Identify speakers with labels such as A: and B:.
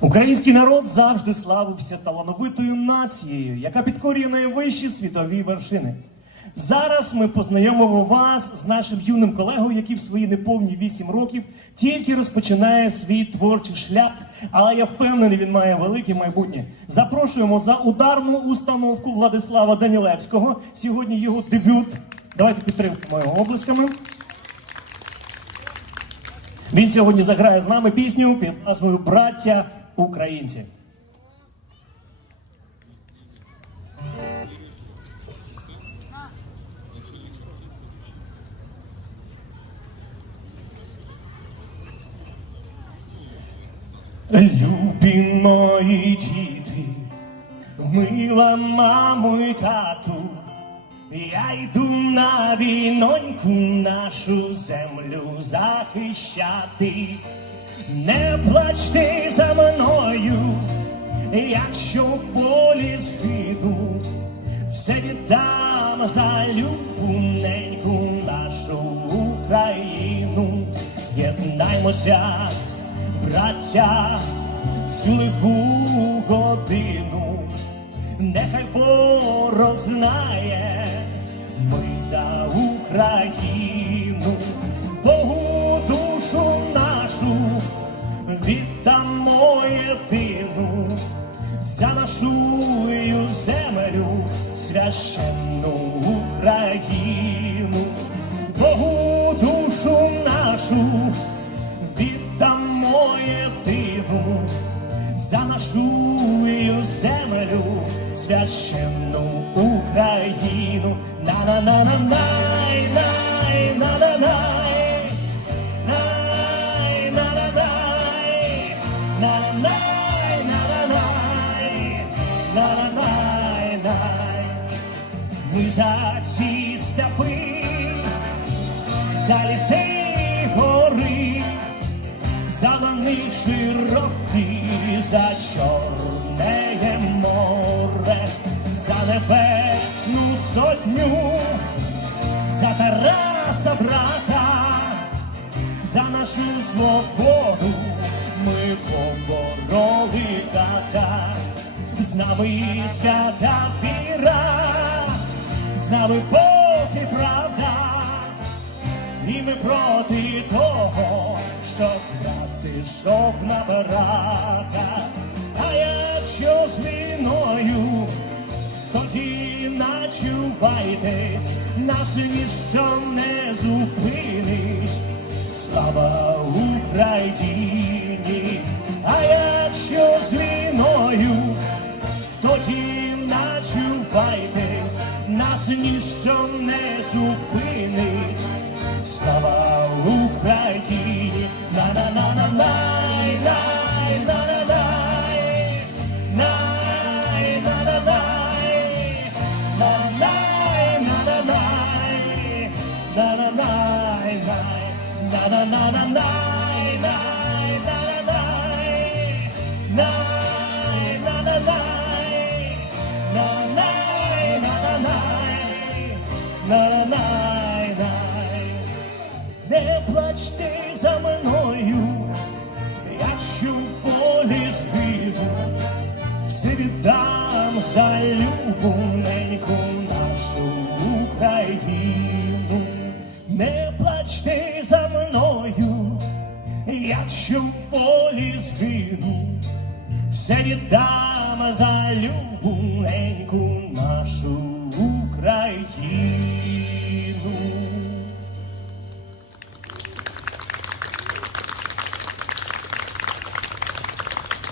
A: Український народ завжди славився талановитою нацією, яка підкорює найвищі світові вершини. Зараз ми познайомимо вас з нашим юним колегою, який в свої неповні 8 років тільки розпочинає свій творчий шлях, але я впевнений, він має велике майбутнє. Запрошуємо за ударну установку Владислава Данілевського. Сьогодні його дебют. Давайте підтримаємо його облисками. Він сьогодні заграє з нами пісню під назвою Браття Українці. Любі мої діти, мила мамо й тату, я йду на війноньку нашу землю захищати. Не плачте за мною, якщо в полі згиду, все віддам за любу неньку нашу Україну. Єднаймося, браття, цю лиху годину. Нехай ворог знає, ми за Україну, священну Україну, Богу душу нашу віддамо єдину за нашу землю, священну Україну. на на на на най най на на най най на на най на на за ці степи, за ліси гори, за лани широкі, за чорне море, за небесну сотню, за Тараса брата, за нашу свободу ми побороли тата, з нами свята віра, з нами Бог і правда. І ми проти того, що брати йшов на брата. А якщо з війною, тоді начувайтесь, нас ніщо не зупинить. Слава Україні! А якщо з війною, тоді начувайтесь, нас ніщо не зупинить. Слава Україні! на на на на най най на на най най на на най на най на на най на на най на на на на най не плачте за мною, якщо в полі згину, все віддам за любу неньку нашу Україну. Не плачте за мною, якщо в полі згину, все віддам за любу неньку нашу Україну.